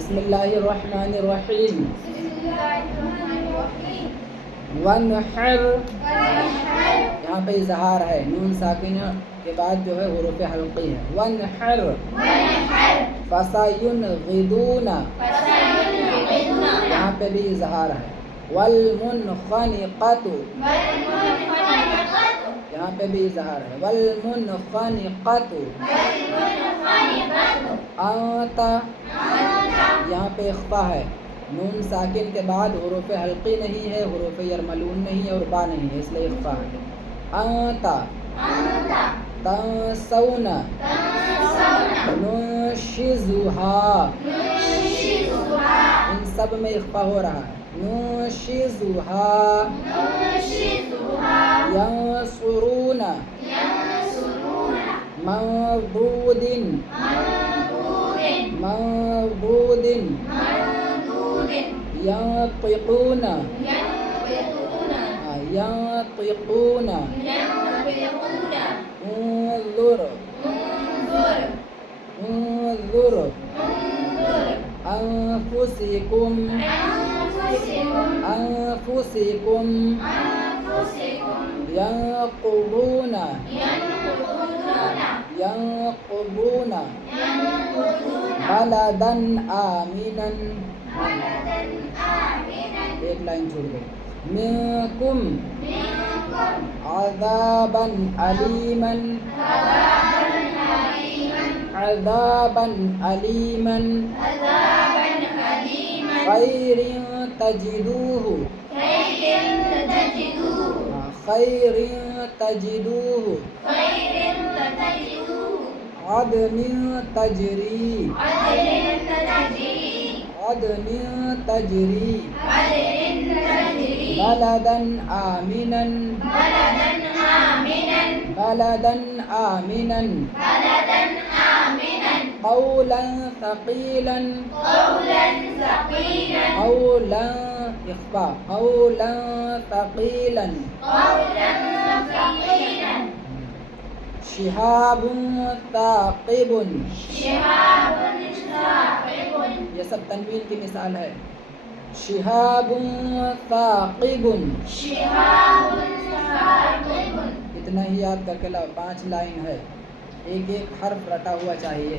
बिस्मिल्लाहिर्रहमानिर्रहीम। वन्हर, यहाँ पे इजहार है, नून साकिन के बाद जो है हुरूफ हल्की है। वन्हर फसयुनग़िदूना, यहाँ पे भी इजहार है। वल्मुनख़निक़तु, यहाँ पे भी इजहार है। वल्मुनख़निक़तु आता, यहाँ पे इख्फा है, नून साकिन के बाद हुरूफ हल्की नहीं है, हुरूफ यरमलून नहीं है और बा नहीं है, इसलिए इख्फा है। आता तंसौना नुशिज़ुहा, इन सब में इख्फा हो रहा है। नुशिज़ुहा यंसुरूना मग़दूदिन यंतिक़ूना उन्ज़ुर अनफुसिकुम यंक़ुदूना बलदन आमिनन, एक लाइन छूट गई। मिनकुम अज़ाबन अलीमन खैरिन तजिदूहु अदनिन तजरी बलदन आमिनन क़ौलन सक़ीलन, क़ौलन इख्फा, क़ौलन सक़ीलन। शिहाबुन साक़िबुन, ये सब तनवीन की मिसाल है। शिहाबुन साक़िबुन, इतना ही याद करके लाओ, 5 लाइन है, एक एक हर्फ रटा हुआ चाहिए।